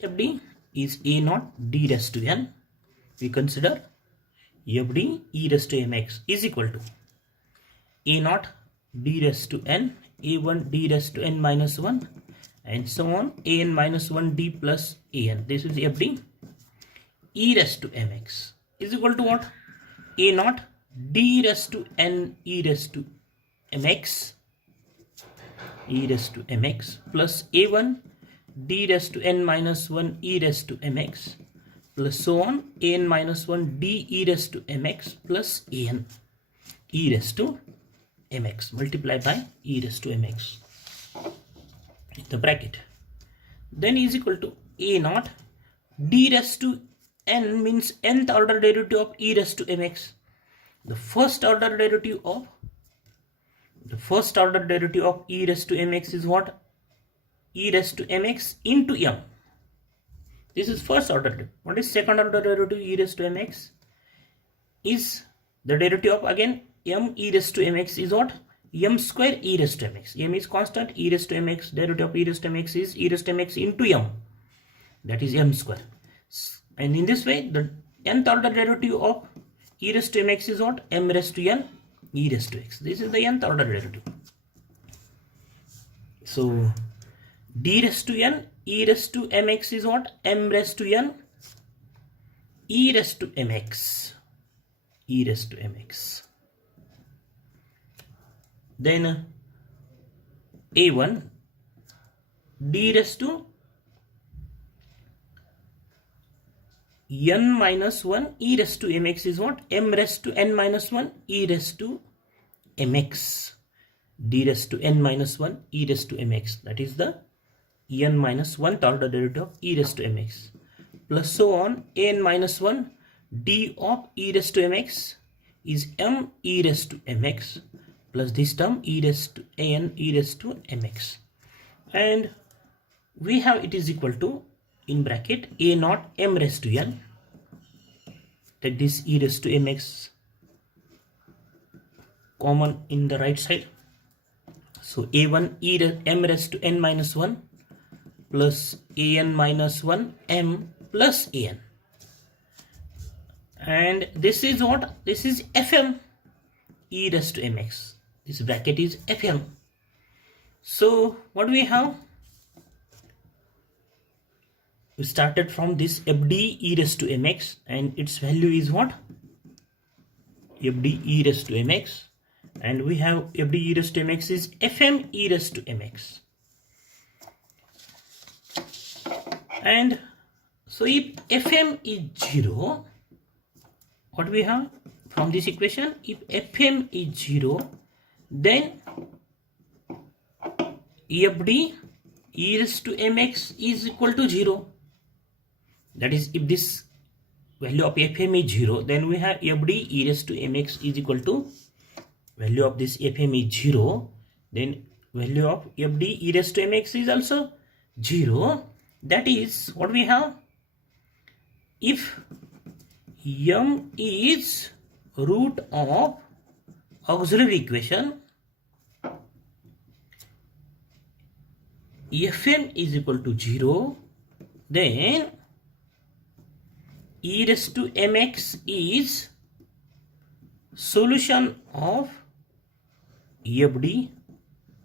FD is A naught d raised to n. We consider FD e raised to mx is equal to A naught d raised to n, A1 d raised to n minus 1, and so on, an minus 1 d plus an. This is FD e raised to mx is equal to what? A naught d raised to n e raised to mx plus a1 d raised to n minus 1 e raised to mx plus so on, an minus 1 d e raised to mx plus an e raised to mx multiplied by e raised to mx in the bracket. Then is equal to a naught d raised to n means nth order derivative of e raised to mx. The first order derivative of e raised to mx is what? E raised to mx into m. This is first order. What is second order derivative e raised to mx? Is the derivative of again m e raised to mx is what? M square e raised to mx. M is constant, e raised to mx, derivative of e raised to mx is e raised to mx into m. That is m square. And in this way, the nth order derivative of e raised to mx is what? M raised to n e raised to x. This is the nth order derivative. So d raised to n e raised to mx is what? M raised to n e raised to mx. Then a1 d raised to n minus 1 e raised to mx is what? M raised to n minus 1 e raised to mx. D raised to n minus 1 e raised to mx. That is the n minus 1th order derivative of e raised to mx. Plus so on, n minus 1 d of e raised to mx is m e raised to mx plus this term e raised to n e raised to mx. And we have it is equal to in bracket a naught m raised to n. Take this e raised to mx common in the right side. So a1 m raised to n minus 1 plus an minus 1 m plus an. And this is what? This is fm e raised to mx. This bracket is fm. So what we have? We started from this fd e raised to mx and its value is what? Fd e raised to mx, and we have fd e raised to mx is fm e raised to mx. And so if fm is 0, what we have from this equation? If fm is 0, then fd e raised to mx is equal to 0. That is, if this value of fm is 0, then we have fd e raised to mx is equal to value of this fm is 0, then value of fd e raised to mx is also 0. That is what we have. If m is root of auxiliary equation, fm is equal to 0, then e raised to mx is solution of fd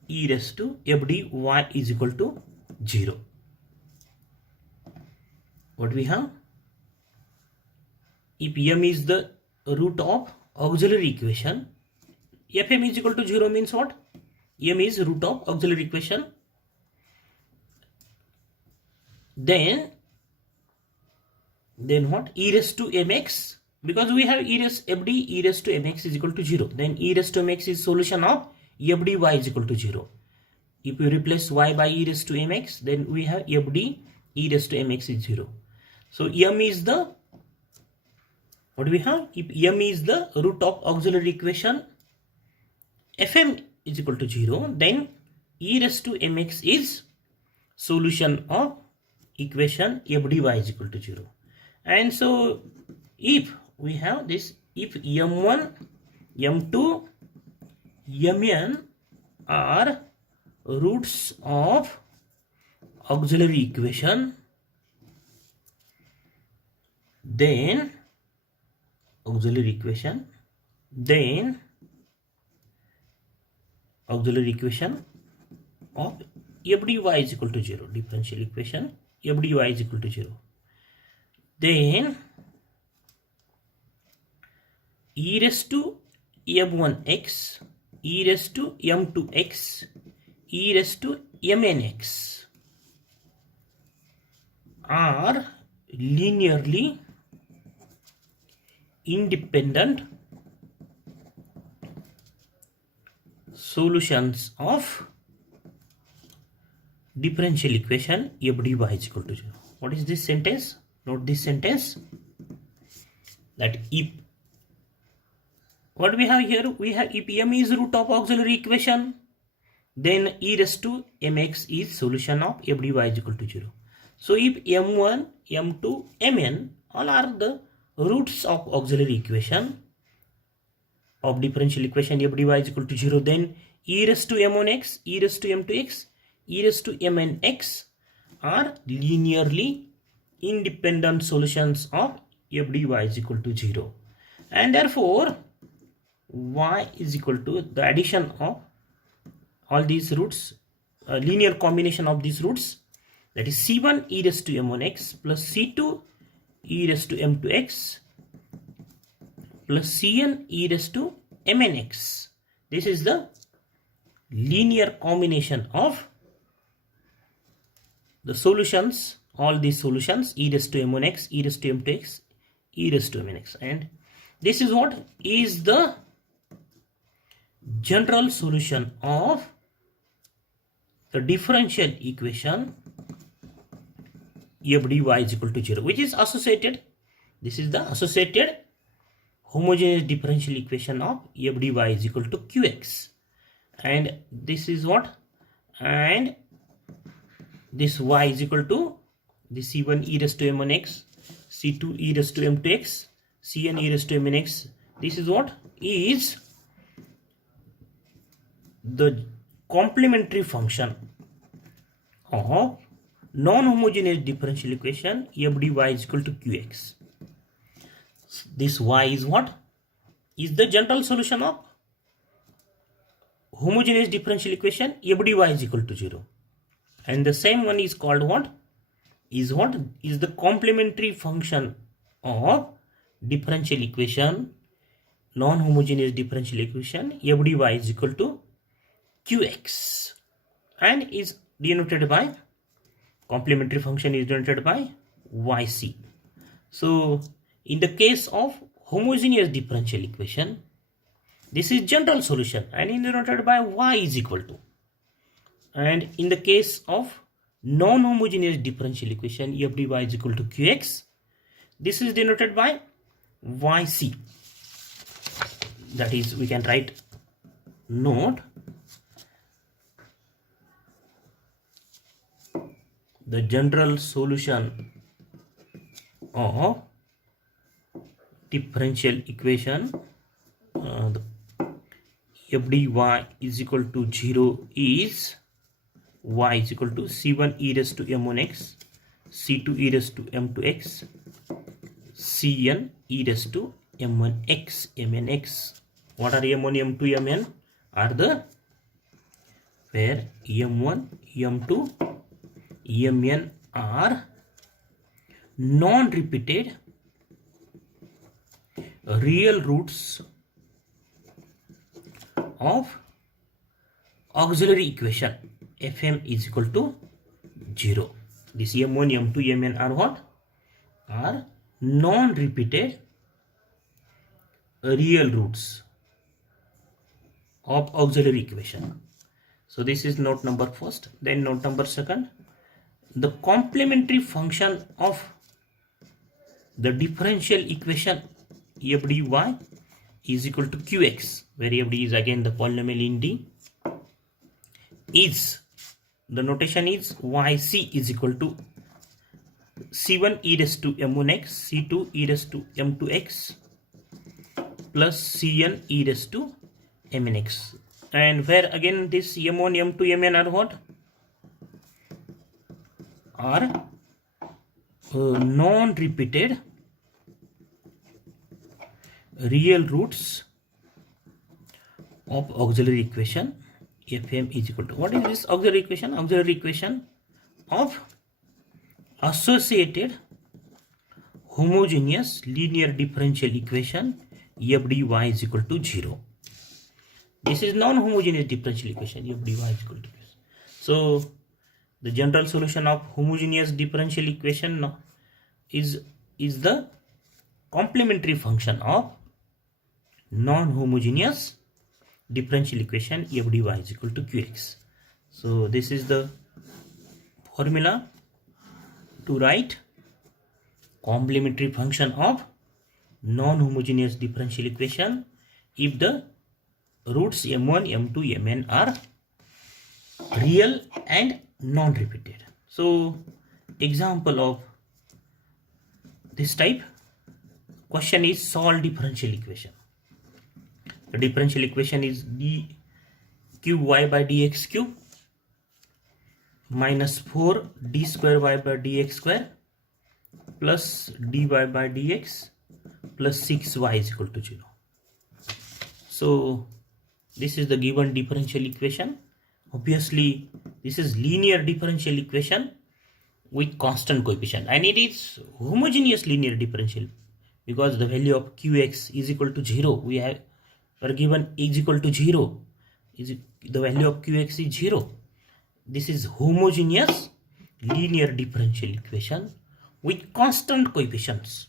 e raised to fd y is equal to 0. What we have? If m is the root of auxiliary equation, fm is equal to 0 means what? M is root of auxiliary equation. Then what? E raised to mx, because we have fd e raised to mx is equal to 0, then e raised to mx is solution of fd y is equal to 0. If we replace y by e raised to mx, then we have fd e raised to mx is 0. So m is the, what do we have? If m is the root of auxiliary equation, fm is equal to 0, then e raised to mx is solution of equation fdy is equal to 0. And so if we have this, if m1, m2, mn are roots of auxiliary equation, then auxiliary equation, then auxiliary equation of f dy is equal to 0, differential equation f dy is equal to 0, then e raised to m1x, e raised to m2x, e raised to mnx are linearly independent solutions of differential equation f dy is equal to 0. What is this sentence? Note this sentence, that if what we have here, we have if m is root of auxiliary equation, then e raised to mx is solution of f dy is equal to 0. So if m1, m2, mn all are the roots of auxiliary equation of differential equation f dy is equal to 0, then e raised to m1x, e raised to m2x, e raised to mnx are linearly independent solutions of f dy is equal to 0, and therefore y is equal to the addition of all these roots, a linear combination of these roots, that is c1 e raised to m1x plus c2 e raised to m2x plus cn e raised to mnx. This is the linear combination of the solutions, all these solutions, e raised to m1x, e raised to m2x, e raised to mnx, and this is what is the general solution of the differential equation f dy is equal to 0, which is associated. This is the associated homogeneous differential equation of f dy is equal to qx, and this is what, and this y is equal to the c1 e raised to m1x, c2 e raised to m2x, cn e raised to mnx. This is what is the complementary function of non-homogeneous differential equation f dy is equal to qx. This y is what? Is the general solution of homogeneous differential equation f dy is equal to 0. And the same one is called what? Is the complementary function of differential equation, non-homogeneous differential equation f dy is equal to qx, and is denoted by, complementary function is denoted by yc. So in the case of homogeneous differential equation, this is general solution and is denoted by y is equal to, and in the case of non-homogeneous differential equation f dy is equal to qx, this is denoted by yc. That is, we can write, note, the general solution of differential equation f dy is equal to 0 is y is equal to c1 e raised to m1x, c2 e raised to m2x, cn e raised to m1x, mnx. What are m1, m2, mn? Are the, where m1, m2, mn are non-repeated real roots of auxiliary equation fm is equal to 0. This m1, m2, mn are what? Are non-repeated real roots of auxiliary equation. So this is note number first. Then note number second, the complementary function of the differential equation f dy is equal to qx, where f d is again the polynomial in D, is, the notation is yc is equal to c1 e raised to m1x, c2 e raised to m2x plus cn e raised to mnx, and where again this m1, m2, mn are what? Are non-repeated real roots of auxiliary equation Fm is equal to, what is this auxiliary equation? Auxiliary equation of associated homogeneous linear differential equation f dy is equal to 0. This is non-homogeneous differential equation f dy is equal to 0. So the general solution of homogeneous differential equation is the complementary function of non-homogeneous differential equation f dy is equal to qx. So this is the formula to write complementary function of non-homogeneous differential equation if the roots m1, m2, mn are real and non-repeated. So example of this type question is solve differential equation. The differential equation is d cube y by dx cube minus 4 d square y by dx square plus dy by dx plus 6y is equal to 0. So this is the given differential equation. Obviously this is linear differential equation with constant coefficient, and it is homogeneous linear differential because the value of qx is equal to 0. We are given is equal to 0. The value of qx is 0. This is homogeneous linear differential equation with constant coefficients.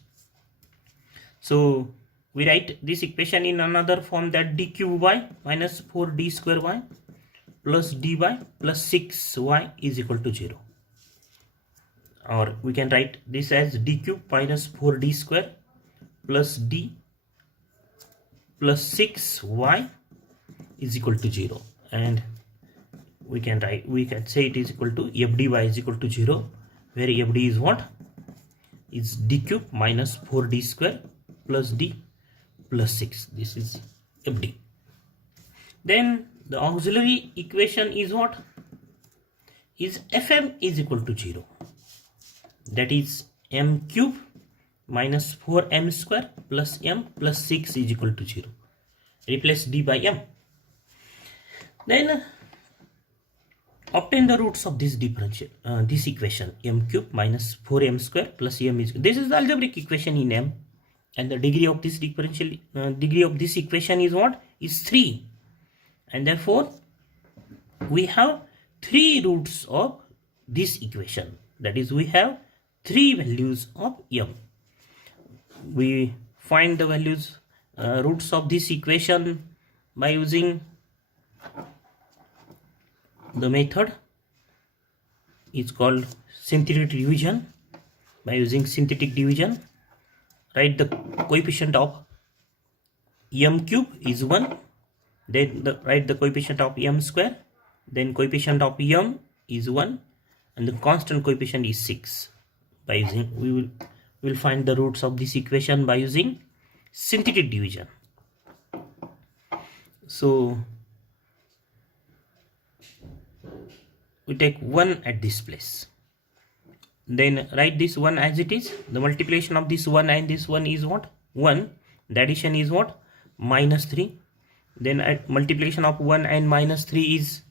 So we write this equation in another form, that d cube y minus 4d square y plus dy plus 6y is equal to 0. Or we can write this as d cube minus 4d square plus d plus 6y is equal to 0. And we can say it is equal to f dy is equal to 0, where f d is what? Is d cube minus 4d square plus d plus 6. This is f d. Then the auxiliary equation is what? Is fm is equal to 0. That is m cube minus 4m square plus m plus 6 is equal to 0. Replace d by m. Then obtain the roots of this differential, this equation, m cube minus 4m square plus m is, this is the algebraic equation in m, and the degree of this differential, degree of this equation is what? Is 3, and therefore we have 3 roots of this equation. That is, we have 3 values of m. We find the values, roots of this equation by using the method is called synthetic division. By using synthetic division, write the coefficient of m cube is 1, then write the coefficient of m square, then coefficient of m is 1, and the constant coefficient is 6. By using, we will find the roots of this equation by using synthetic division. So we take 1 at this place, then write this 1 as it is. The multiplication of this 1 and this 1 is what? 1. The addition is what? Minus 3. Then at multiplication of 1 and minus 3 is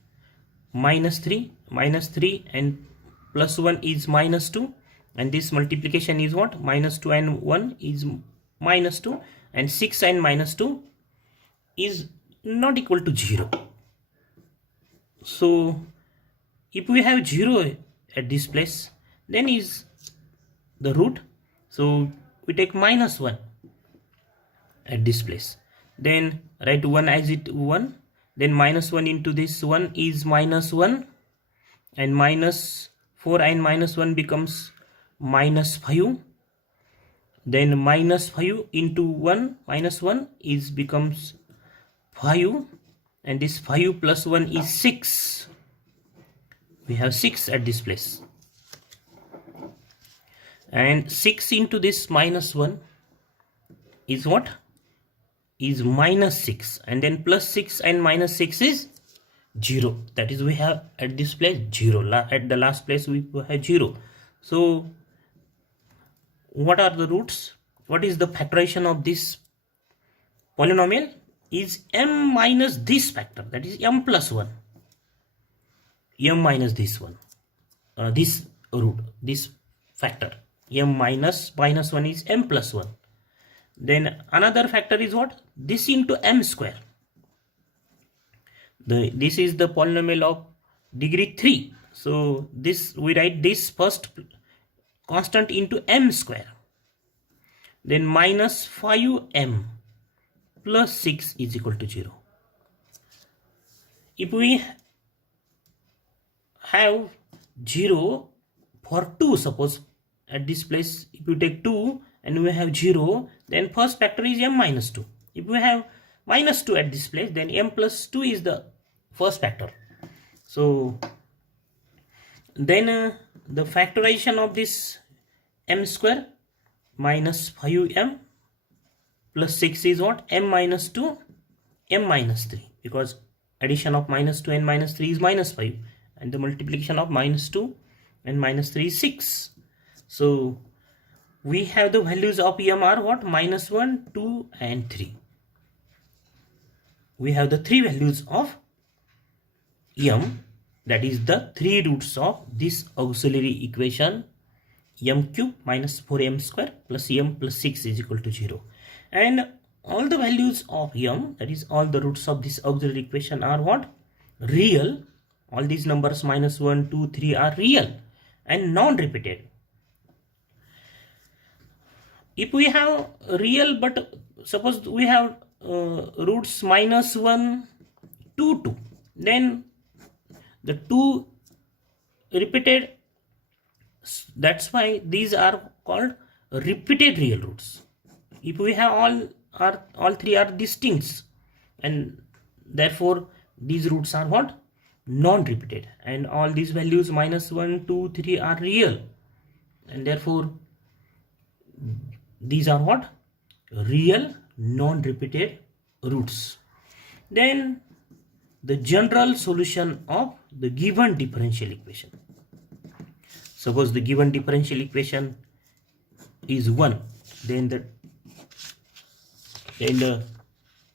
minus 3. Minus 3 and plus 1 is minus 2. And this multiplication is what? Minus 2 and 1 is minus 2. And 6 and minus 2 is not equal to 0. So if we have 0 at this place, then is the root. So we take minus 1 at this place. Then write 1 as it 1. Then minus 1 into this 1 is minus 1. And minus 4 and minus 1 becomes minus 5. Then minus 5 into 1 minus 1 is becomes 5. And this 5 plus 1 is 6. We have 6 at this place. And 6 into this minus 1 is what? Is minus 6. And then plus 6 and minus 6 is 0. That is, we have at this place 0. At the last place we have 0. So what are the roots? What is the factorization of this polynomial is m minus this factor, that is m plus 1, m minus this one, this root, this factor, m minus 1 is m plus 1. Then another factor is what? This into m square. This is the polynomial of degree 3. So this, we write this first constant into m square. Then minus 5m plus 6 is equal to 0. If we have 0 for 2, suppose at this place, if you take 2 and we have 0, then first factor is m minus 2. If we have minus 2 at this place, then m plus 2 is the first factor. So then the factorization of this m square minus 5m plus 6 is what? M minus 2, m minus 3, because addition of minus 2 and minus 3 is minus 5, and the multiplication of minus 2 and minus 3 is 6. So we have the values of m are what? Minus 1, 2 and 3. We have the 3 values of m, that is the 3 roots of this auxiliary equation, m cube minus 4m square plus m plus 6 is equal to 0. And all the values of m, that is all the roots of this auxiliary equation, are what? Real. All these numbers minus 1, 2, 3 are real and non-repeated. If we have real, but suppose we have roots minus 1, 2, 2, then the 2 repeated, that's why these are called repeated real roots. If we have all 3 are distinct, and therefore these roots are what? Non-repeated, and all these values minus 1, 2, 3 are real, and therefore these are what? Real non-repeated roots. Then the general solution of the given differential equation. Suppose the given differential equation is 1, then the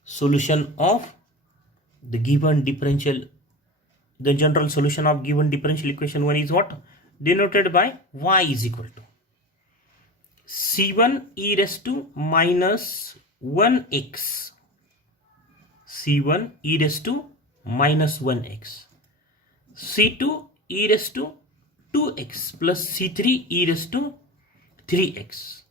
solution of the given differential, the general solution of given differential equation 1 is what? Denoted by y is equal to c1 e raised to minus 1x, c1 e raised to minus 1x, c2 e raised to 2x plus c3 e raised to 3x.